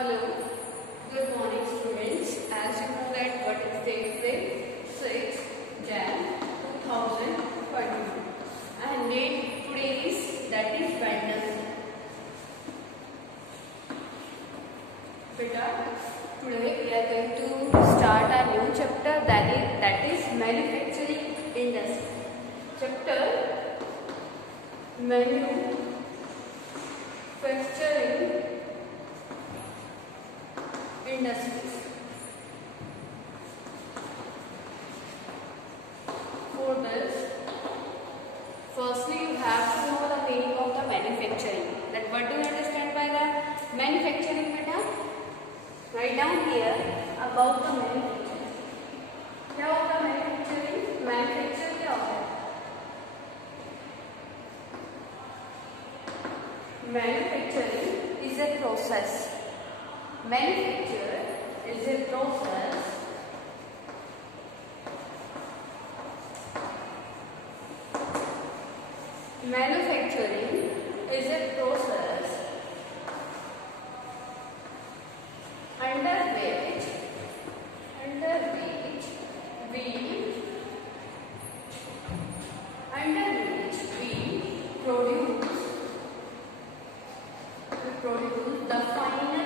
Hello, good morning students. As you know that what is date today? 6 Jan 2022 and date today is that is Wednesday. Beta, today we are going to start a new chapter that is manufacturing industry. Chapter manufacturing industries. For this, firstly you have to know the meaning of the manufacturing. That what do you understand by the manufacturing, beta? Write down here about the manufacturing. क्या होता है manufacturing? Manufacture क्या होता है? Manufacturing is a process. Manufacture is a process manufacturing is a process under which we produce the final goods from the raw material.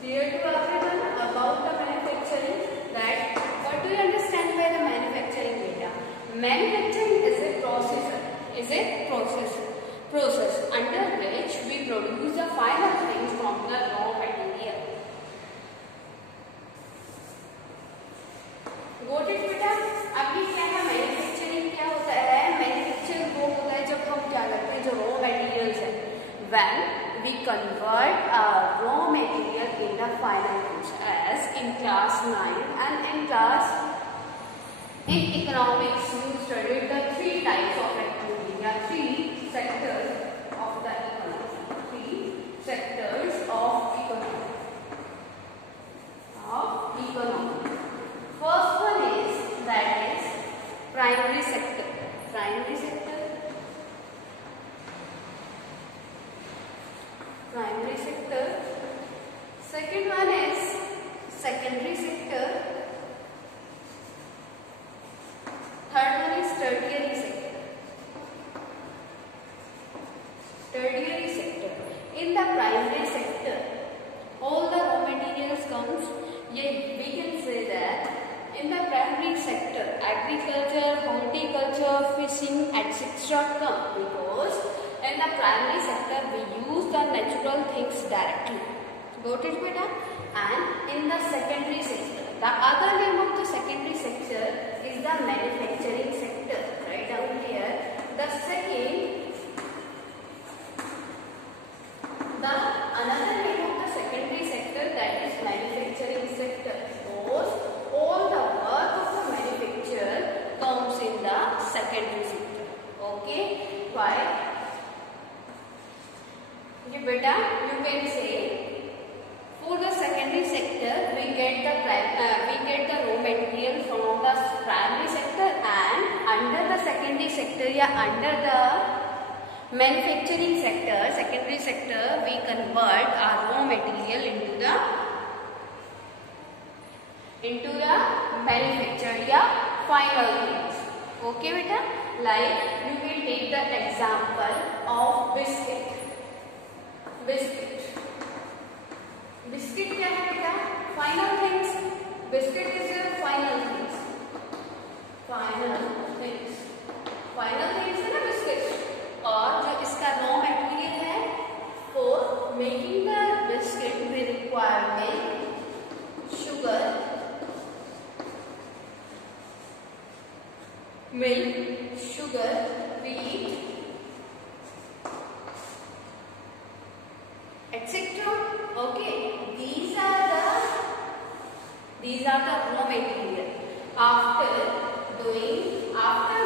Clear to everyone about the manufacturing? That what do you understand by the manufacturing, beta? Manufacturing is a process under which we produce the final things from the raw material. Got it, बेटा? अभी क्या है manufacturing? क्या होता है manufacture? वो होता है जब हम क्या करते हैं जो रॉ मटेरियल्स है, when we convert our raw material in the final goods. As in class 9 and in economics you studied the three types of activity. There are three sectors of the economy. First one is that is primary sector. Second one is secondary sector. Third one is tertiary sector. In the primary sector, all the raw materials comes. We can say that in the primary sector, agriculture, horticulture, fishing, etc. come, because in the primary sector we use the natural things directly. Got it, beta? And in the secondary sector, the other name of the secondary sector is the manufacturing sector. Write down here. Another name of the secondary sector, that is manufacturing sector. Because all the work of the manufacture comes in the secondary sector. Okay? Why? Okay, beta, you can say for the secondary sector we get the raw material from the primary sector, and under the secondary sector under the manufacturing sector, secondary sector, we convert our raw material into the manufactured final things. Okay, beta? Like you can take the example of biscuit क्या है बेटा? Final things. Biscuit is your final things. Final things है ना biscuit. और जो इसका raw material है, for making the biscuit we require milk, sugar, wheat, etc. Okay, these are the raw material. After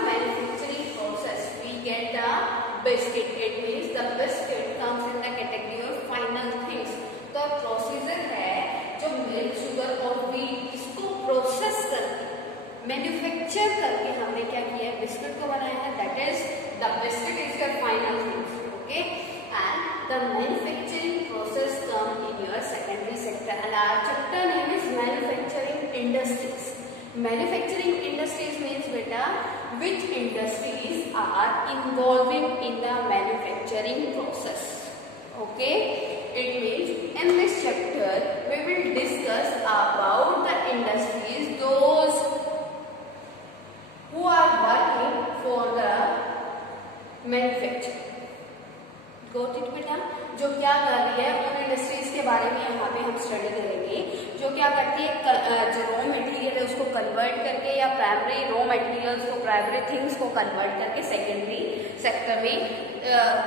manufacturing process, we get the biscuit. It means the biscuit comes in the category of final things. तो procedure है जो milk, sugar और wheat इसको manufacture करके हमने क्या किया है, बिस्किट को बनाया है, that is the biscuit is your final thing, okay, and the manufacturing process come in your secondary sector and our chapter name is manufacturing industries. Manufacturing industries means बेटा which industries are involving in the manufacturing process. Okay, it means in this chapter we will discuss about the industries, those who are working for the manufacturing. Got it बेटा? जो क्या कर रही है उन industries के बारे में यहाँ पे हम स्टडी करेंगे, जो क्या करती है, जो रॉ मटेरियल है उसको कन्वर्ट करके या प्राइमरी रॉ मटेरियल्स को, प्राइमरी थिंग्स को कन्वर्ट करके सेकेंडरी सेक्टर में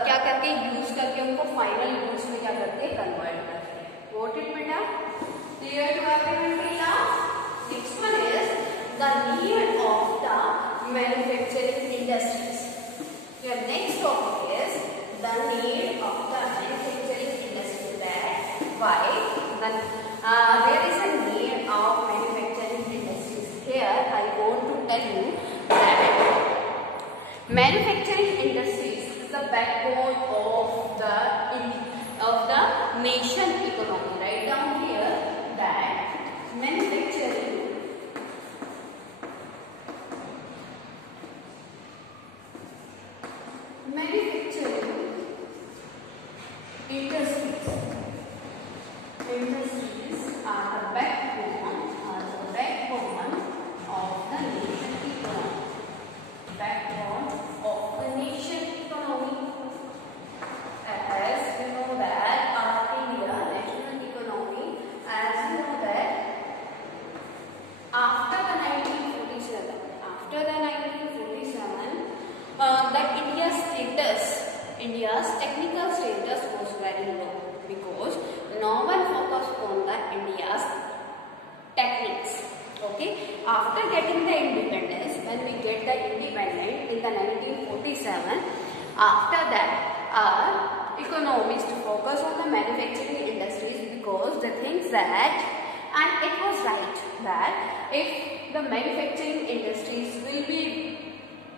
क्या करके यूज करके उनको फाइनल यूज में क्या करते हैं, कन्वर्ट करते हैं. Got it बेटा? Clear to everyone till now? Next one is the need of the manufacturing industries. Your next topic is the need of the manufacturing industry. That why there is a need of manufacturing industries. Here I want to tell you that manufacturing industries is the backbone of the nation economy. Write down here that manufacturing industries are the backbone of the nation economy. Backbone of the nation economy. As you know that our India national economy, as you know that after the 1947, the India's technical status was very low because no one focused on the India's techniques. Okay, after getting the independence, when we get the independence in the 1947, after that our economies to focus on the manufacturing industries because the things that, and it was right that if the manufacturing industries will be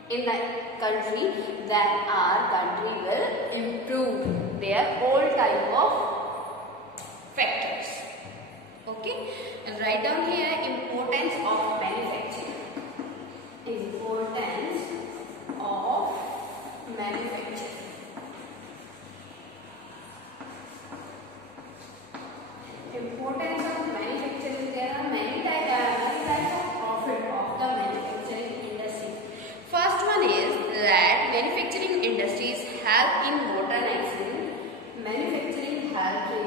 in the country, then our country will improve their all type of factors. Okay, and write down here importance of manufacturing. Importance of manufacturing. Importance of manufacturing. There are many types of profit of the manufacturing industry. First one is that manufacturing industries help in modernizing. Manufacturing help in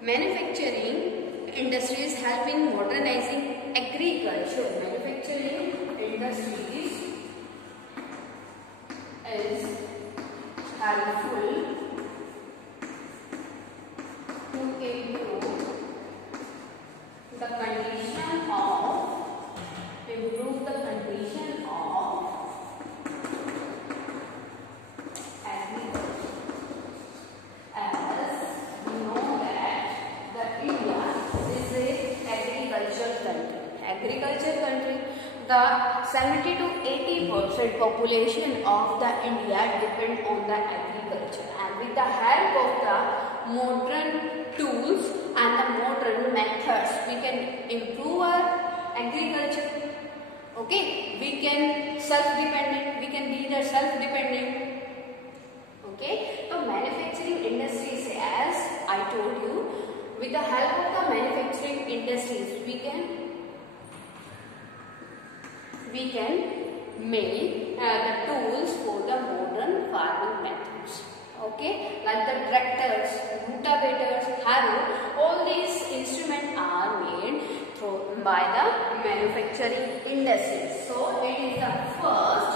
manufacturing industries help in modernizing agriculture. Manufacturing industries is helpful to improve the condition of agriculture. As we know that the India is a agriculture country. The 70 to 80% population of the India depend on the agriculture, and with the help of the modern tools and the modern methods, we can improve our agriculture. Okay, we can self-dependent. We can be the self-dependent. Okay, so manufacturing industries, as I told you, with the help of the manufacturing industries, we can make the tools for the modern farming methods. Okay, like the tractors, rotavators, harrow, all these instruments are made by the manufacturing industries. So it is the first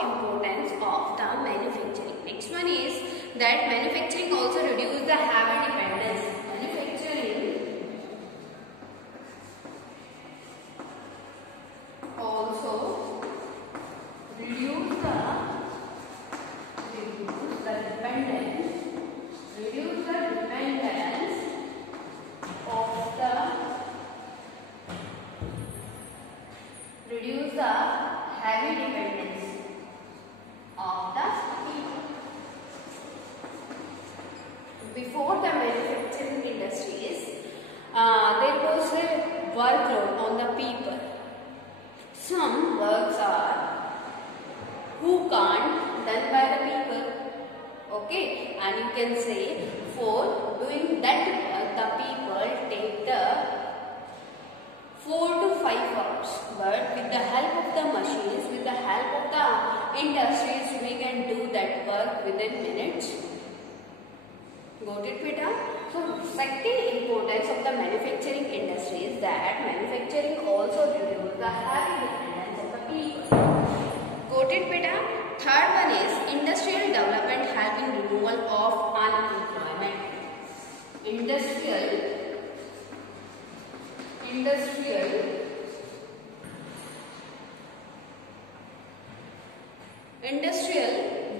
importance of the manufacturing. Next one is that manufacturing also reduces the heavy dependence. Manufacturing also reduce the dependence can't done by the people. Okay, and you can say for doing that the people take the 4 to 5 hours, but with the help of the machines, with the help of the industries, we can do that work within minutes. Got it, beta? So second importance of the manufacturing industry is that manufacturing also reduces the heavy dependence of the people. Got it, beta? Third one is industrial development helping removal of unemployment. Industrial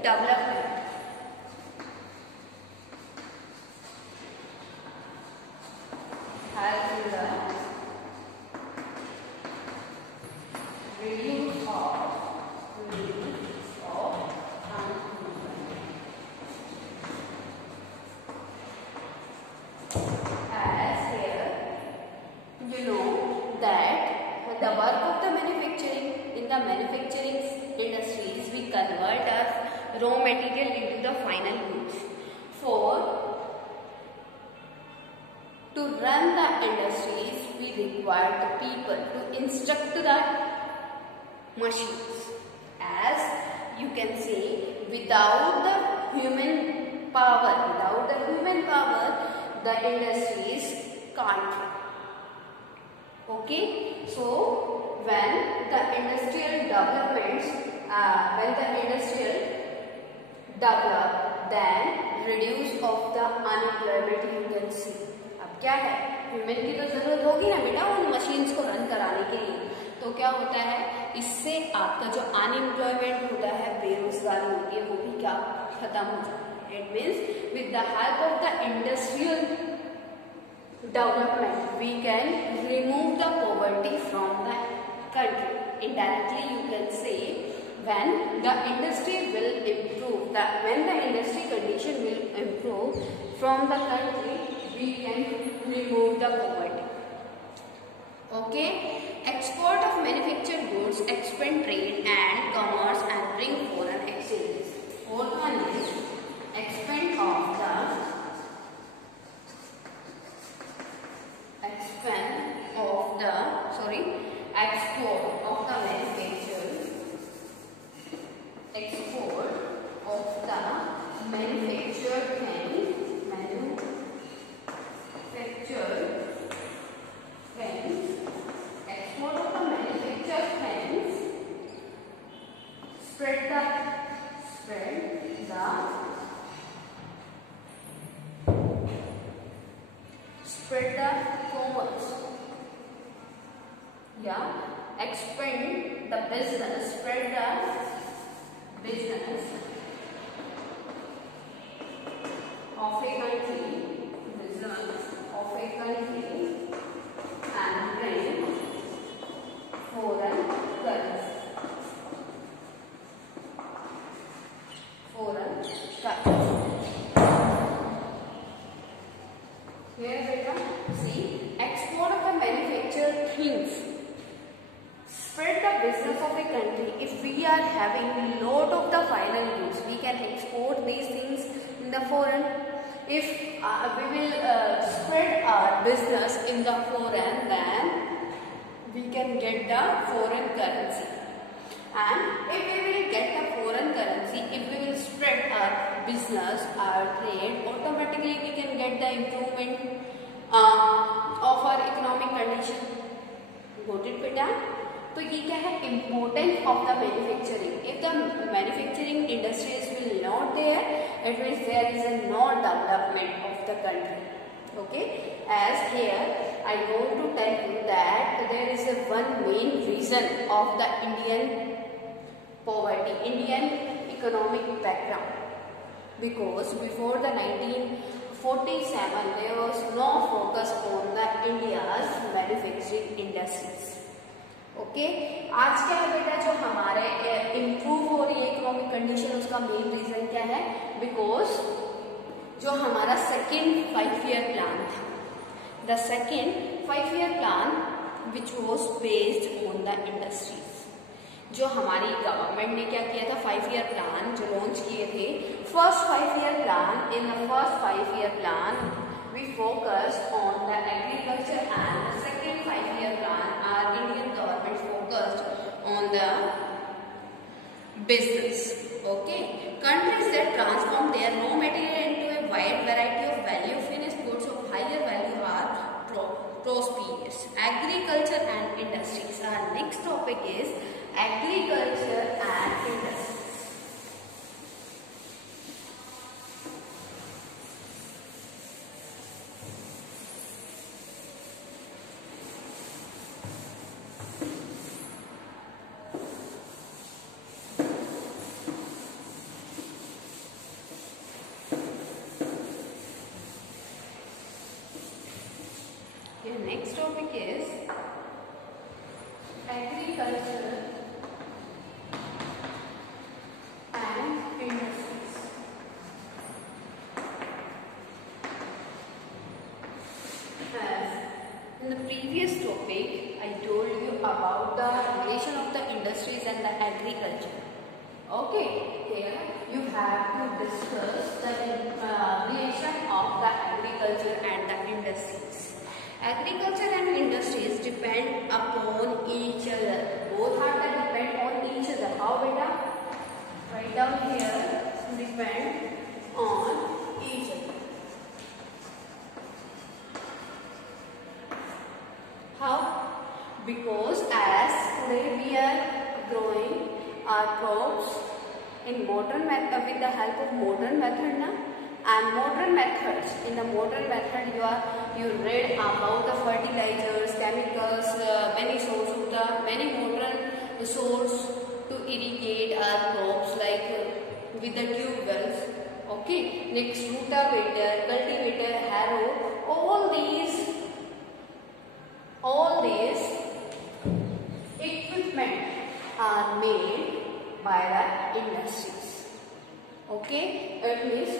development helping the reduce of unemployment. As here, you know that the work of the manufacturing, in the manufacturing industries, we convert our raw material into the final goods. To run the industries, we require the people to instruct the machines. As you can see, without the human power, the industries can't. Okay, so when the industrial developments, develop, then reduce of the unemployment you can see. अब क्या है, human की तो जरूरत होगी ना बेटा उन मशीन्स को रन कराने के लिए, तो क्या होता है, इससे आपका जो अनएम्प्लॉयमेंट होता है, बेरोजगारी होती है, वो भी क्या खत्म हो जाता है. It means with the help of the industrial development we can remove the poverty from the country. Indirectly you can say when the industry will improve, when the industry condition will improve from the country, we can remove the poverty. Okay, export of manufactured goods expand trade and commerce and bring foreign exchanges. Fourth one is export of the manufactured things, spread the commerce. Yeah, expand the business, spread the business of a country, and bring foreign currency. Here beta, see, export of the manufactured things, spread the business of a country. If we are having lot of the final goods, we can export these things in the foreign. If we will spread our business in the foreign, then we can get the foreign currency. And if we will get the foreign currency, if we will spread our business, our trade, automatically we can get the improvement of our economic condition. Got it, beta? तो ये क्या है, importance of the manufacturing. If the manufacturing industries will not there, it means there is a no development of the country. Okay, as here I want to tell you that there is a one main reason of the Indian poverty, Indian economic background, because before the 1947 there was no focus on the India's manufacturing industries. Okay, आज क्या है बेटा, जो हमारे improve हो रही है economic condition, उसका मेन रीजन क्या है, बिकॉज जो हमारा सेकेंड 5 ईयर प्लान था, the second 5 year plan which was based on the industries. जो हमारी गवर्नमेंट ने क्या किया था, 5 ईयर प्लान जो लॉन्च किए थे. First 5 year plan, in the first 5 year plan we focus on the agriculture and the second 5 year plan our Indian government focused on the business. Okay, countries that transform their raw material into a wide variety of value finished goods of higher value are prosperous. Agriculture and industries. Our next topic is agriculture and industries. Your next topic is agriculture and industries. As in the previous topic, I told you about the relation of the industries and the agriculture. Okay, here you have to discuss the relation of the agriculture and the industries. Agriculture and industries depend upon each other. Both are the depend on each other. How, beta? Write down here. Depend on each other. How? Because as today we are growing our crops in modern method with the help of modern method, na? And modern methods. In the modern method, you read about the fertilizers, chemicals, many modern source to irrigate our crops, like with the tube wells. Okay. Next, rotavator, cultivator, harrow. All these equipment are made by the industries. Okay. It means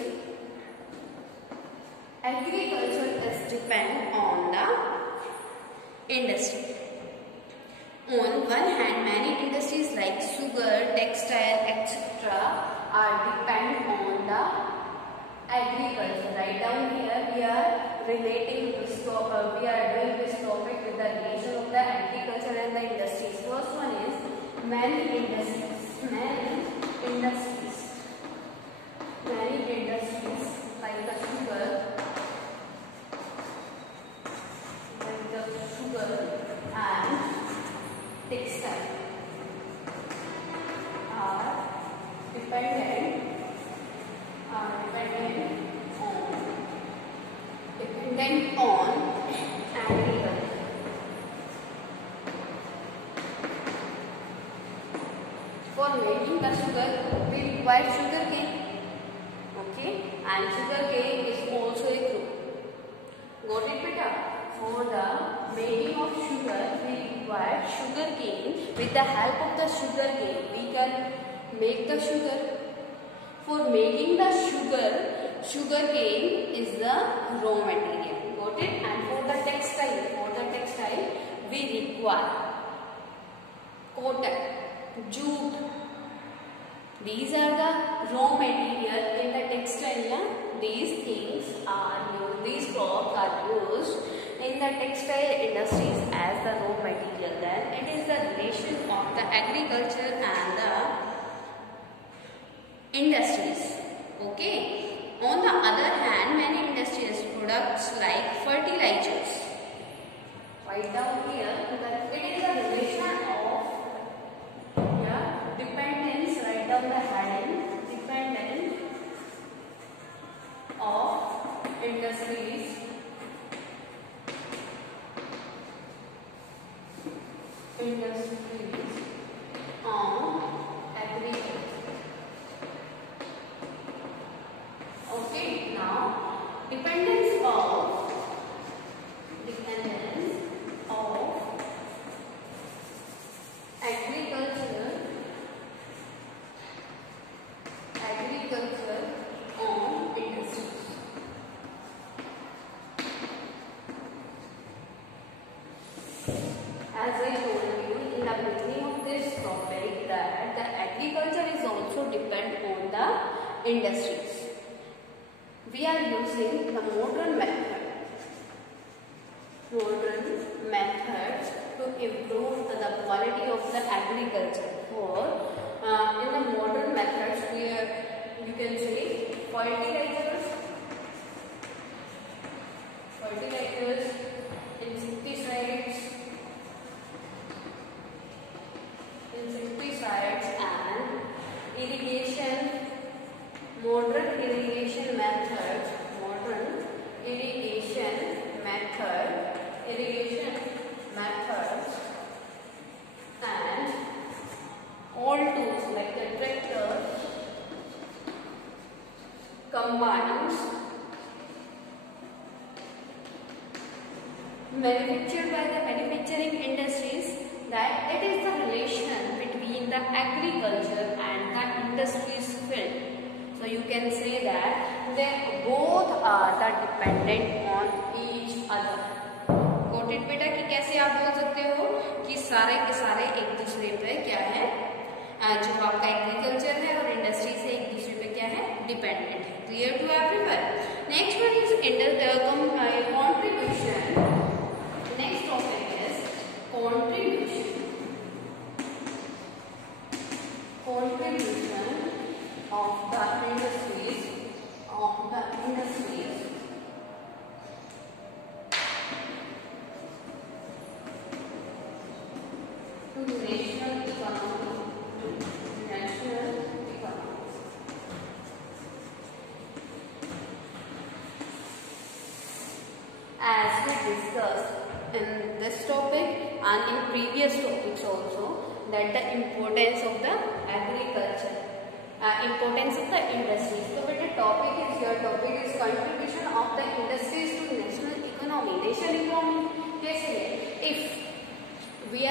agriculture is depend on the industry. On one hand, many industries like sugar, textile, etc. are depend on the agriculture. Write down here. We are relating this topic. We are doing this topic with the relation of the agriculture and the industries. First one is many industries. Many industries like the sugar. And textile are dependent on agriculture. For making the sugar, we require sugar cane. Okay, and sugar cane is also a fruit. Got it, beta? For the making of sugar, we require sugar cane. With the help of the sugar cane, we can make the sugar. For making the sugar cane is the raw material. Got it? And for the textile, we require cotton, jute. These are the raw material in the textile. Yeah? These crops are used in the textile industries as the raw material. Then it is the relation of the agriculture and the industries. Okay. On the other hand, many industrial products like fertilizers. Write down here that it is a relation of dependence. Write down the heading. Dependence of industries on agriculture. Okay, now dependence of industries. We are using the modern methods to improve the quality of the agriculture. In the modern methods, you can say fertilizers, insecticides and irrigation, modern irrigation methods, and all tools like the tractor, combines, manufactured by the manufacturing industries, that it is the relation between the agriculture and the industries field. So you can say that they both are the dependent on each other. Got it बेटा? कि कैसे आप बोल सकते हो कि सारे के सारे एक दूसरे पे क्या है, जो आपका एग्रीकल्चर है और इंडस्ट्री से एक दूसरे पे क्या है, डिपेंडेंट है. Clear to everyone? Next one is contribution. Next topic is contribution of the industries to national economy. As we discussed in this topic and in previous topics also, that the importance of the agriculture, importance of the industries. So the topic is contribution of the industries to national economy. National economy, if we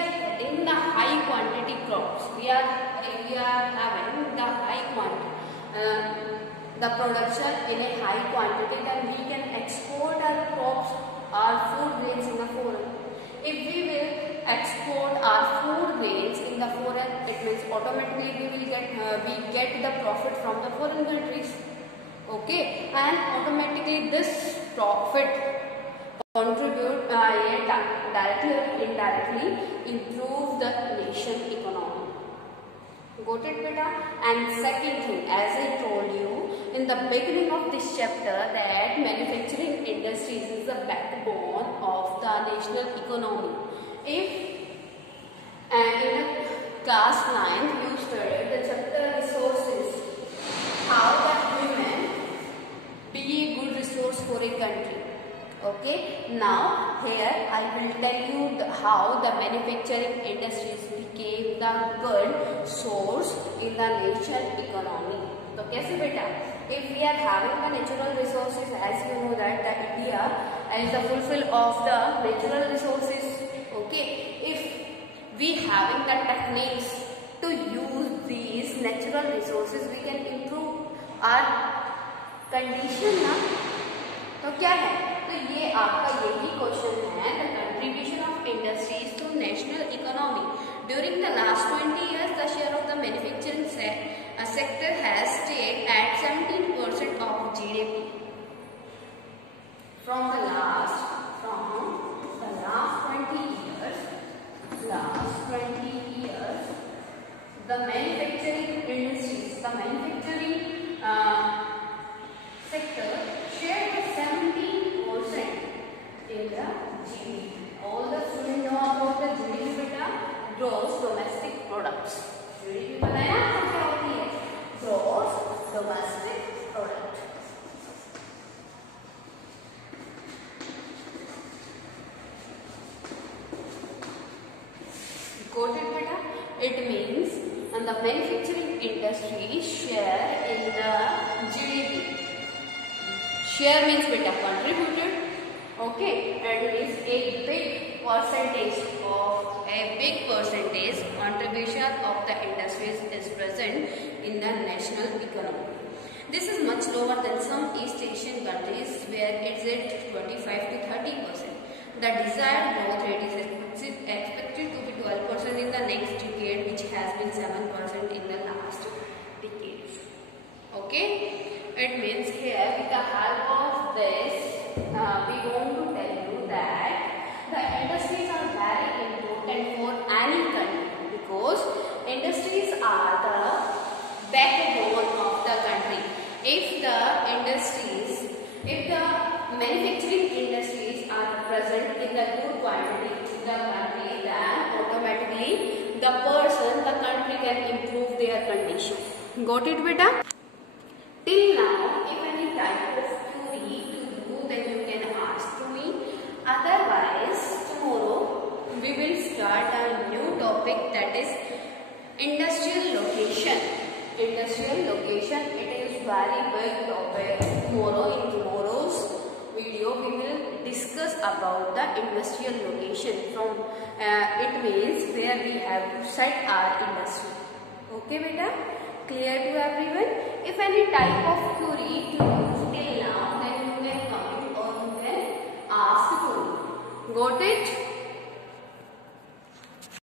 are getting the high quantity crops, if we are having the high quantity, the production in a high quantity, then we can export our crops, our food grains in the foreign. If we will export our food grains in the foreign, it means automatically we get the profit from the foreign countries. Okay, and automatically this profit contribute directly or indirectly improve the nation economy. Got it, beta? And second thing, as I told you in the beginning of this chapter, that manufacturing industries is the backbone of the national economy. If in class 9 you studied the chapter resources, how the women be a good resource for a country. Okay, now here I will tell you how the manufacturing industries became the good source in the national economy. So, कैसे बेटा? If we are having the natural resources, as you know that the India is the fulfill of the natural resources. Okay, if we having the techniques to use these natural resources, we can improve our condition ना. तो क्या है? तो ये आपका यही question है, the contribution of industries to national economy. During the last 20 years, the share of the manufacturing sector has stayed at 17% of GDP. From the last 20 years, the manufacturing industries, the manufacturing sector shared 17% in the GDP. All the students know about the GDP beta, gross domestic products. GDP बताया क्या होती है? Gross domestic product. Got it beta? It means and the manufacturing industry share in the GDP. Share means beta contributed. Okay, and it is a big percentage contribution of the industries is present in the national economy. This is much lower than some East Asian countries where it is at 25 to 30%. The desired growth rate is expected to be 12% in the next decade, which has been 7% in the last their condition. Got it, beta? Till now, if any type of query to do, then you can ask to me. Otherwise, tomorrow we will start a new topic, that is industrial location. Industrial location, it is very big topic. Tomorrow, in tomorrow's video, we will discuss about the industrial location. From it means where we have set our industry. Okay, beta? Clear to everyone? If any type of query to use till now, then you can comment or you can ask to me. Got it?